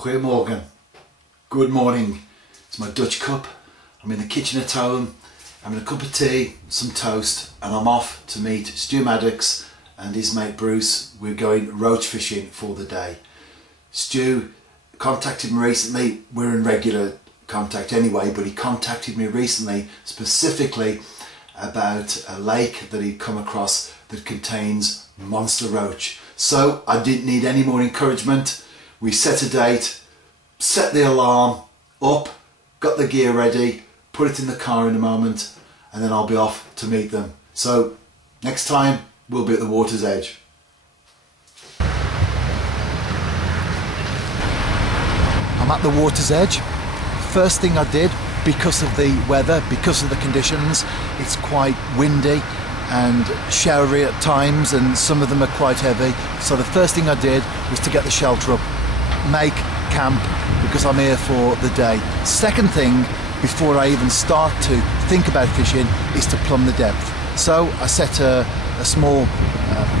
Goedemorgen. Good morning. It's my Dutch cup. I'm in the kitchen at home. I'm in a cup of tea, some toast, and I'm off to meet Stu Maddox and his mate Bruce. We're going roach fishing for the day. Stu contacted me recently. We're in regular contact anyway, but he contacted me recently specifically about a lake that he'd come across that contains monster roach. So I didn't need any more encouragement. We set a date, set the alarm up, got the gear ready, put it in the car in a moment, and then I'll be off to meet them. So next time we'll be at the water's edge. I'm at the water's edge. First thing I did, because of the weather, because of the conditions, it's quite windy and showery at times, and some of them are quite heavy. So the first thing I did was to get the shelter up, make camp, because I'm here for the day. Second thing, before I even start to think about fishing, is to plumb the depth. So I set a small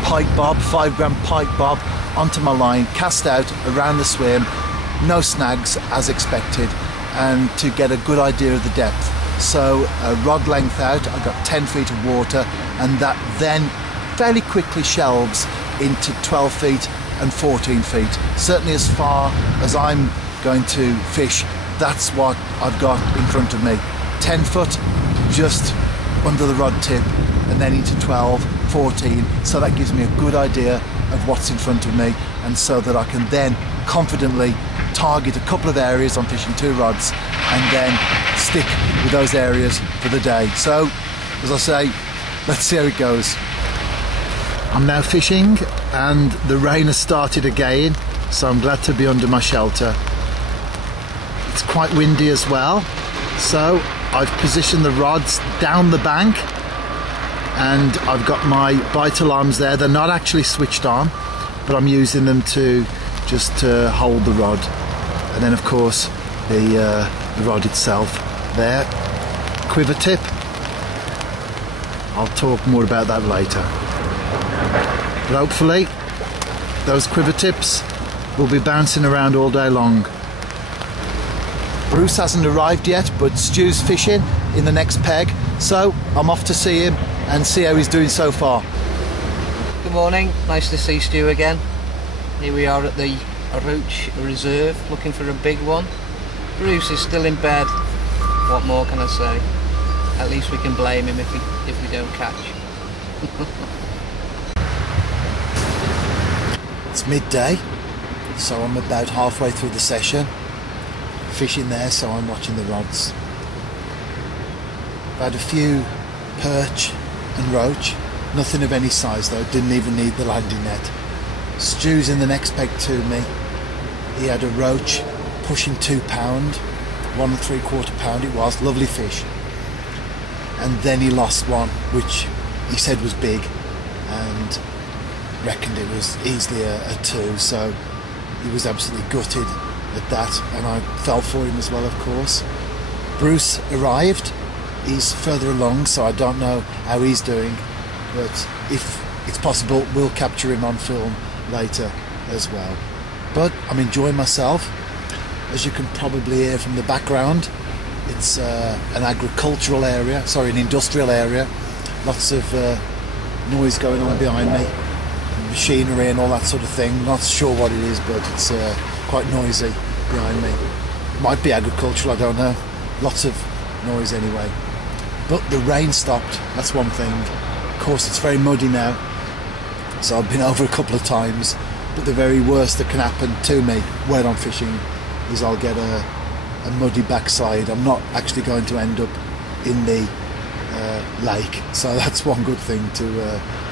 pike bob, 5 gram pike bob, onto my line, cast out around the swim, no snags as expected, and to get a good idea of the depth. So a rod length out, I got 10 feet of water, and that then fairly quickly shelves into 12 feet and 14 feet. Certainly as far as I'm going to fish, that's what I've got in front of me. 10 foot just under the rod tip, and then into 12, 14. So that gives me a good idea of what's in front of me, and so that I can then confidently target a couple of areas. I'm fishing 2 rods, and then stick with those areas for the day. So, as I say, let's see how it goes. I'm now fishing, and the rain has started again, so I'm glad to be under my shelter. It's quite windy as well, so I've positioned the rods down the bank, and I've got my bite alarms there. They're not actually switched on, but I'm using them to just hold the rod. And then of course the rod itself there, quiver tip. I'll talk more about that later. But hopefully those quiver tips will be bouncing around all day long. Bruce hasn't arrived yet, but Stu's fishing in the next peg, so I'm off to see him and see how he's doing so far. Good morning, nice to see Stu again. Here we are at the Roach Reserve, looking for a big one. Bruce is still in bed. What more can I say? At least we can blame him if we don't catch. It's midday, so I'm about halfway through the session. Fishing there, so I'm watching the rods. I've had a few perch and roach, nothing of any size though, didn't even need the landing net. Stu's in the next peg to me. He had a roach pushing 2 pound, 1 3/4 pound it was, lovely fish. And then he lost one, which he said was big, and reckoned it was easily a 2, so he was absolutely gutted at that, and I fell for him as well, of course. Bruce arrived. He's further along, so I don't know how he's doing, but if it's possible, we'll capture him on film later as well. But I'm enjoying myself. As you can probably hear from the background, it's an agricultural area, sorry, an industrial area. Lots of noise going on behind me, machinery and all that sort of thing. Not sure what it is, but it's quite noisy behind me. Might be agricultural, I don't know. Lots of noise anyway. But the rain stopped, that's one thing. Of course, it's very muddy now, so I've been over a couple of times. But the very worst that can happen to me when I'm fishing is I'll get a muddy backside. I'm not actually going to end up in the lake, so that's one good thing to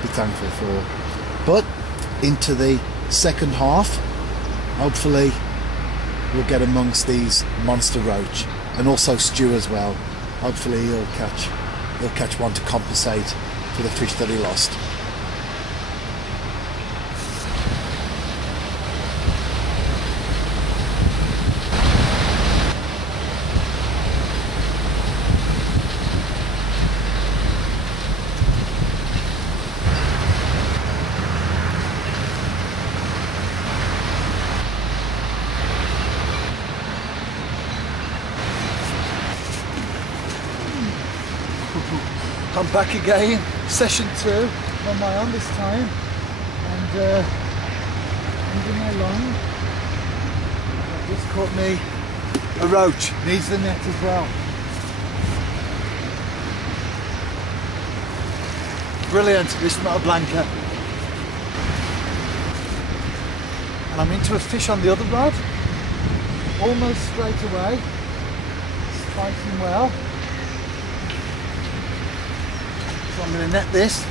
be thankful for. But into the second half, hopefully we'll get amongst these monster roach, and also Stu as well. Hopefully he'll catch one to compensate for the fish that he lost. I'm back again, session 2 on my own this time, and leaving my line. I've just caught me a roach, needs the net as well. Brilliant, this is not a blanker. And I'm into a fish on the other rod, almost straight away. It's fighting well. So I'm going to net this.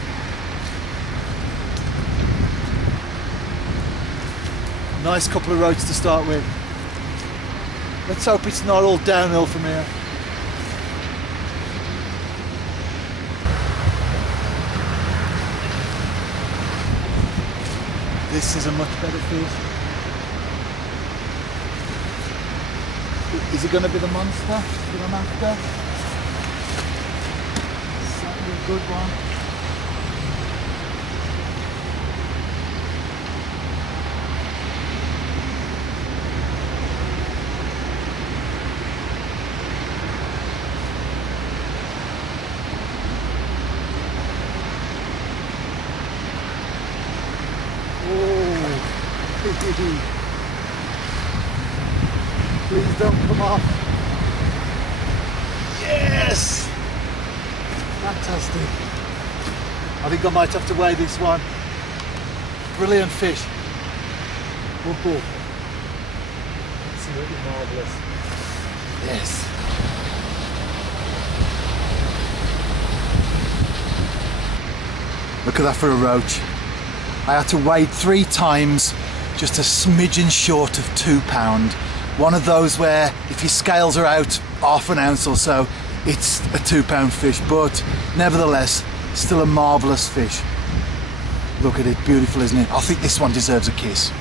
Nice couple of roach to start with. Let's hope it's not all downhill from here. This is a much better fish. Is it going to be the monster that I'm after? Certainly a good one. Please don't come off. Yes! Fantastic. I think I might have to weigh this one. Brilliant fish. Oh, absolutely marvellous. Yes. Look at that for a roach. I had to wade 3 times, just a smidgen short of £2. One of those where if your scales are out half an ounce or so, it's a £2 fish, but nevertheless, still a marvellous fish. Look at it, beautiful, isn't it? I think this one deserves a kiss.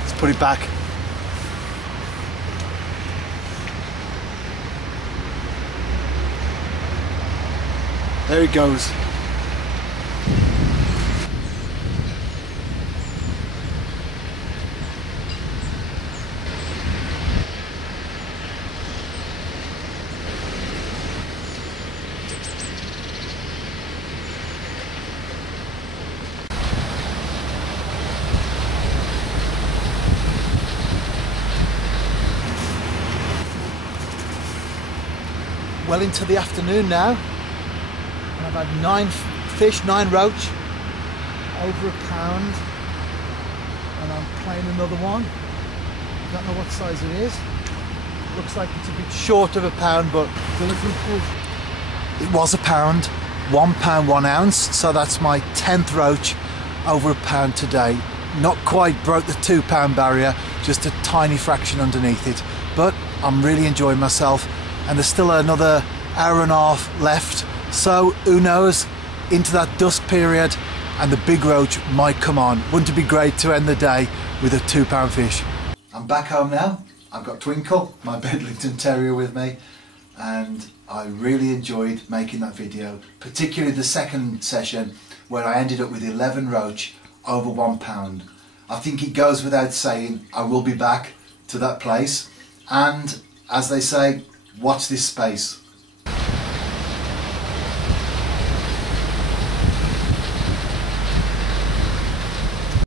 Let's put it back. There it goes. Well into the afternoon now, and I've had 9 fish, 9 roach, over £1, and I'm playing another one. Don't know what size it is. Looks like it's a bit short of £1, but still a good fish. It was £1, £1 1 ounce, so that's my 10th roach over £1 today. Not quite broke the £2 barrier, just a tiny fraction underneath it, but I'm really enjoying myself. And there's still another hour and a half left, so who knows, into that dusk period and the big roach might come on. Wouldn't it be great to end the day with a £2 fish? I'm back home now. I've got Twinkle, my Bedlington Terrier, with me, and I really enjoyed making that video, particularly the second session where I ended up with 11 roach over £1. I think it goes without saying I will be back to that place, and as they say, watch this space.